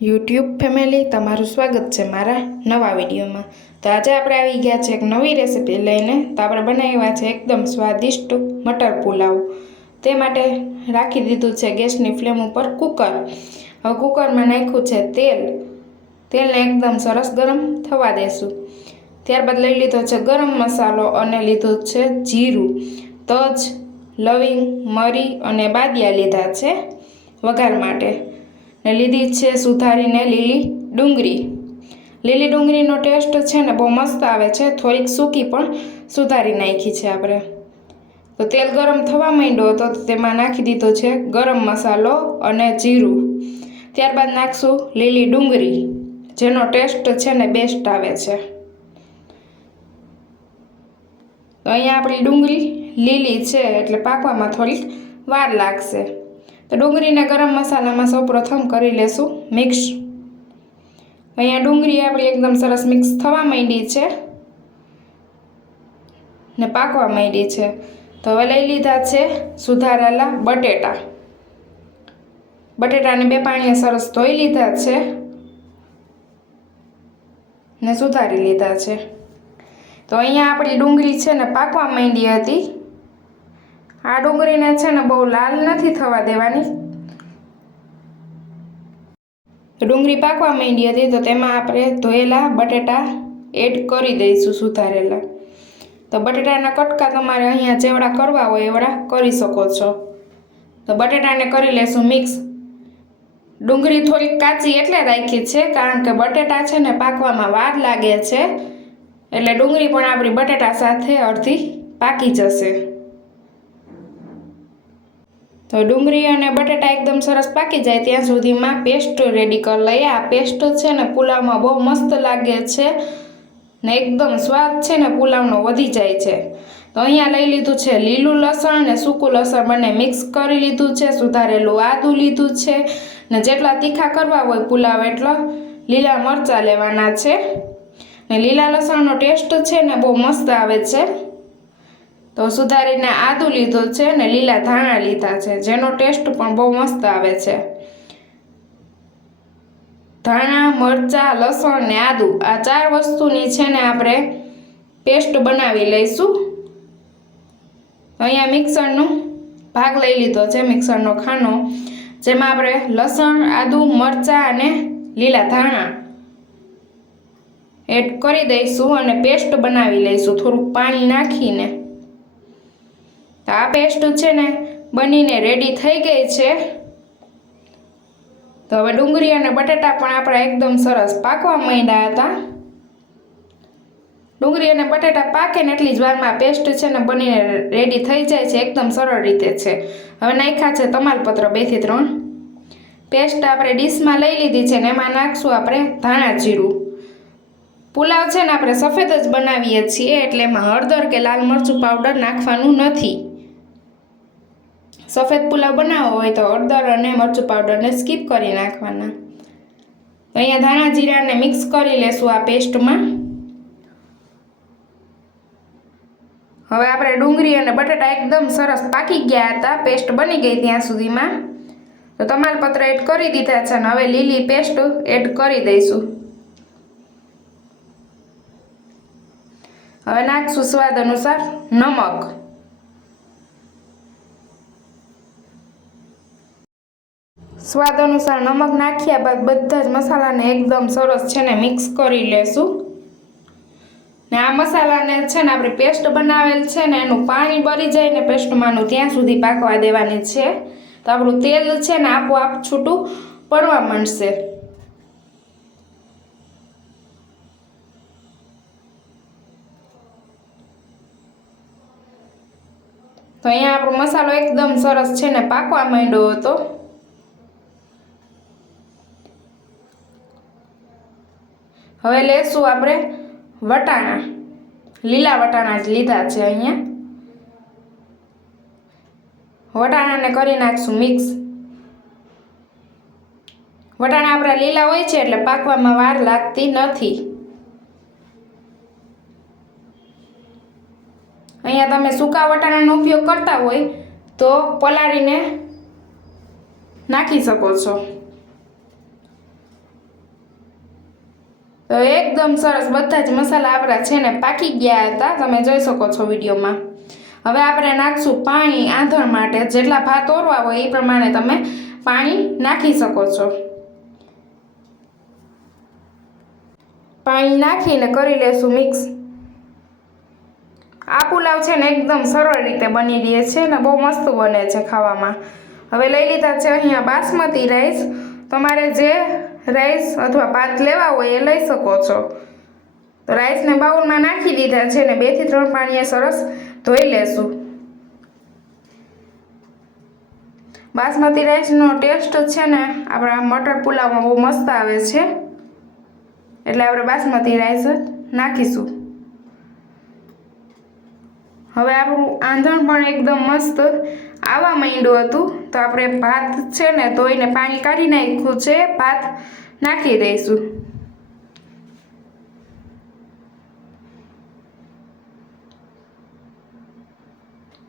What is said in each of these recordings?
YouTube family તમારું સ્વાગત છે મારા નવા વિડીયોમાં। તો આજે આપણે આવી ગયા છે એક નવી રેસીપી લઈને। તો આપણે બનાવ્યા છે એકદમ સ્વાદિષ્ટ મટર પુલાવ। તે માટે રાખી દીધું છે ગેસની ફ્લેમ ઉપર કુકર। હવે કુકરમાં નાખ્યું છે તેલ। તેલને એકદમ સરસ ગરમ થવા દેશું। ત્યારબાદ લઈ લીધો છે ગરમ મસાલો અને લીધું છે જીરું, તજ, લવિંગ, મરી અને બાદિયા લીધા છે વઘાર માટે। ને લીધી છે સુધારીને લીલી ડુંગળી। લીલી ડુંગળીનો ટેસ્ટ છે ને બહુ મસ્ત આવે છે। થોડીક સૂકી પણ સુધારી નાખી છે આપણે। તો તેલ ગરમ થવા માંડ્યો હતો તો તેમાં નાખી દીધો છે ગરમ મસાલો અને જીરું। ત્યારબાદ નાખશું લીલી ડુંગળી, જેનો ટેસ્ટ છે ને બેસ્ટ આવે છે। તો અહીંયા આપણી ડુંગળી લીલી છે એટલે પાકવામાં થોડીક વાર લાગશે। તો ડુંગળીને ગરમ મસાલામાં સૌપ્રથમ કરી લેશું મિક્સ। અહીંયા ડુંગળી આપણી એકદમ સરસ મિક્સ થવા માંડી છે ને પાકવા માંડી છે। તો હવે લઈ લીધા છે સુધારેલા બટેટા। બટેટાને બે પાણીએ સરસ ધોઈ લીધા છે ને સુધારી લીધા છે। તો અહીંયા આપણી ડુંગળી છે ને પાકવા માંડી હતી। આ ડુંગળીને છે ને બહુ લાલ નથી થવા દેવાની। ડુંગળી પાકવા માંડી હતી તો તેમાં આપણે ધોયેલા બટેટા એડ કરી દઈશું સુધારેલા। તો બટેટાના કટકા તમારે અહીંયા જેવડા કરવા હોય એવડા કરી શકો છો। તો બટેટાને કરી લેશું મિક્સ। ડુંગળી થોડીક કાચી એટલે રાખી છે કારણ કે બટેટા છે ને પાકવામાં વાર લાગે છે, એટલે ડુંગળી પણ આપણી બટેટા સાથે અડધી પાકી જશે। તો ડુંગળી અને બટેટા એકદમ સરસ પાકી જાય ત્યાં સુધીમાં પેસ્ટ રેડી કરી લઈએ। આ પેસ્ટ છે ને પુલાવમાં બહુ મસ્ત લાગે છે ને એકદમ સ્વાદ છે ને પુલાવનો વધી જાય છે। તો અહીંયા લઈ લીધું છે લીલું લસણ ને સૂકું લસણ બંને મિક્સ કરી લીધું છે। સુધારેલું આદું લીધું છે ને જેટલા તીખા કરવા હોય પુલાવ એટલા લીલા મરચાં લેવાના છે ને લીલા લસણનો ટેસ્ટ છે ને બહુ મસ્ત આવે છે। તો સુધારીને આદું લીધું છે ને લીલા ધાણા લીધા છે, જેનો ટેસ્ટ પણ બહુ મસ્ત આવે છે। ધાણા, મરચાં, લસણ ને આદું આ ચાર વસ્તુની છે ને આપણે પેસ્ટ બનાવી લઈશું। અહીંયા મિક્સરનો ભાગ લઈ લીધો છે, મિક્સરનો ખાનો, જેમાં આપણે લસણ, આદું, મરચાં અને લીલા ધાણા એડ કરી દઈશું અને પેસ્ટ બનાવી લઈશું થોડુંક પાણી નાખીને। તો આ પેસ્ટ છે ને બનીને રેડી થઈ ગઈ છે। તો હવે ડુંગળી અને બટેટા પણ આપણા એકદમ સરસ પાકવા માંડ્યા હતા। ડુંગળી અને બટેટા પાકે ને એટલી જ વારમાં પેસ્ટ છે ને બનીને રેડી થઈ જાય છે, એકદમ સરળ રીતે છે। હવે નાખ્યા છે તમાલપત્ર 2 થી 3। પેસ્ટ આપણે ડીશમાં લઈ લીધી છે ને એમાં નાખશું આપણે ધાણા જીરું। પુલાવ છે ને આપણે સફેદ જ બનાવીએ છીએ એટલે એમાં હળદર કે લાલ મરચું પાવડર નાખવાનું નથી। સફેદ પુલાવ બનાવવો હોય તો હળદર અને મરચું પાવડરને સ્કીપ કરી નાખવાના। અહીંયા ધાણા જીરાને મિક્સ કરી લેશું આ પેસ્ટમાં। હવે આપણે ડુંગળી અને બટેટા એકદમ સરસ પાકી ગયા હતા, પેસ્ટ બની ગઈ ત્યાં સુધીમાં। તો તમાલપત્ર એડ કરી દીધા છે અને હવે લીલી પેસ્ટ એડ કરી દઈશું। હવે નાખશું સ્વાદ અનુસાર નમક। સ્વાદ અનુસાર નમક નાખ્યા બાદ બધા જ મસાલાને એકદમ સરસ છે ને મિક્સ કરી લેશું। ને આ મસાલાને છે ને આપણે પેસ્ટ બનાવેલ છે ને એનું પાણી બળી જાય ને પેસ્ટમાંનું ત્યાં સુધી પાકવા દેવાની છે। તો આપણું તેલ છે ને આપોઆપ છૂટું પડવા માંડશે। તો અહીંયા આપણો મસાલો એકદમ સરસ છે ને પાકવા માંડ્યો હતો। હવે લેશું આપણે વટાણા। લીલા વટાણા જ લીધા છે અહીંયા। વટાણાને કરી નાખશું મિક્સ। વટાણા આપણા લીલા હોય છે એટલે પાકવામાં વાર લાગતી નથી। અહીંયા તમે સૂકા વટાણાનો ઉપયોગ કરતા હોય તો પલાળીને નાખી શકો છો। તો એકદમ સરસ બધા જ મસાલા આપણા છે ને પાકી ગયા હતા, તમે જોઈ શકો છો વિડીયોમાં. હવે આપણે નાખશું પાણી આંધણ માટે. જેટલા ભાત ઓરવા હોય એ પ્રમાણે તમે પાણી નાખી શકો છો. પાણી નાખીને કરી લેશું મિક્સ. આ પુલાવ છે ને એકદમ સરળ રીતે બની રહે છે ને બહુ મસ્ત બને છે ખાવામાં. હવે લઈ લીધા છે અહીંયા બાસમતી રાઈસ. તમારે જે રાઈસ અથવા ભાત લેવા હોય એ લઈ શકો છો. તો રાઈસને બાઉલમાં નાખી દીધા છે ને 2 થી 3 પાણીએ સરસ ધોઈ લેશું. બાસમતી રાઈસનો ટેસ્ટ છે ને આપણા મટર પુલાવમાં બહુ મસ્ત આવે છે, એટલે આપણે બાસમતી રાઈસ નાખીશું. હવે આપણું આંધણ પણ એકદમ મસ્ત આવવા માંડ્યું હતું, તો આપણે ભાત છે ને ધોઈને પાણી કાઢી નાખ્યું છે, ભાત નાખી દઈશું.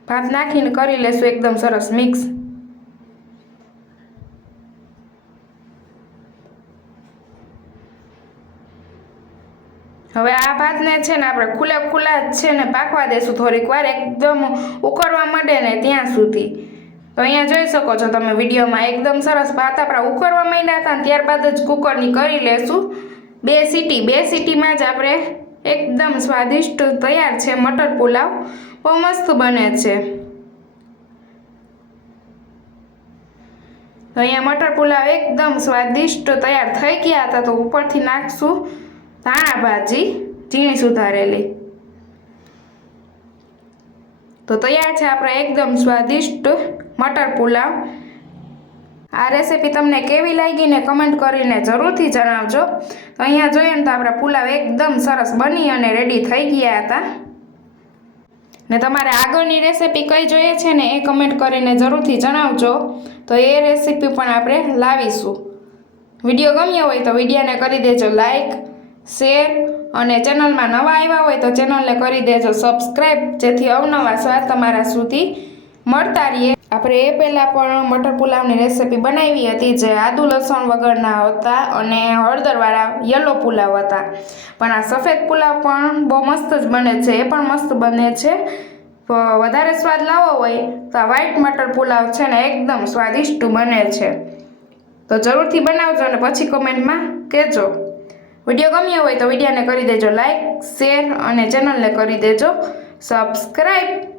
ભાત નાખીને કરી લેશું એકદમ સરસ મિક્સ. હવે આ ભાતને છે ને આપણે ખુલ્લા જ છે ને પાકવા દેશું થોડીક વાર, એકદમ ઉકળવા માંડે ને ત્યાં સુધી. તો અહીંયા જોઈ શકો છો તમે વિડીયોમાં એકદમ સરસ ભાત આપણા ઉકળવા માંડ્યા હતા, ત્યારબાદ જ કુકરની કરી લેશું 2 સીટી. 2 સીટીમાં જ આપણે એકદમ સ્વાદિષ્ટ તૈયાર છે મટર પુલાવ. બહુ મસ્ત બને છે. તો અહીંયા મટર પુલાવ એકદમ સ્વાદિષ્ટ તૈયાર થઈ ગયા હતા. તો ઉપરથી નાખશું ધાણા ભાજી ઝીણી સુધારેલી. તો તૈયાર છે આપણે એકદમ સ્વાદિષ્ટ મટર પુલાવ. આ રેસીપી તમને કેવી લાગી ને કમેન્ટ કરીને જરૂરથી જણાવજો. તો અહીંયા જોઈએ ને તો આપણા પુલાવ એકદમ સરસ બની અને રેડી થઈ ગયા હતા. ને તમારે આગળની રેસીપી કઈ જોઈએ છે ને એ કમેન્ટ કરીને જરૂરથી જણાવજો, તો એ રેસીપી પણ આપણે લાવીશું. વિડીયો ગમ્યો હોય તો વિડીયોને કરી દેજો લાઈક, શેર, અને ચેનલમાં નવા આવ્યા હોય તો ચેનલને કરી દેજો સબસ્ક્રાઈબ, જેથી અવનવા સ્વાદ તમારા સુધી મળતા રહીએ. આપણે એ પહેલાં પણ મટર પુલાવની રેસીપી બનાવી હતી, જે આદુ લસણ વગરના હતા અને હળદરવાળા યલો પુલાવ હતા. પણ આ સફેદ પુલાવ પણ બહુ મસ્ત જ બને છે, એ પણ મસ્ત બને છે. વધારે સ્વાદ લાવવો હોય તો આ વ્હાઈટ મટર પુલાવ છે ને એકદમ સ્વાદિષ્ટ બને છે. તો જરૂરથી બનાવજો અને પછી કમેન્ટમાં કહેજો. વિડીયો ગમ્યો હોય તો વિડીયોને કરી દેજો લાઈક, શેર, અને ચેનલને કરી દેજો સબસ્ક્રાઈબ.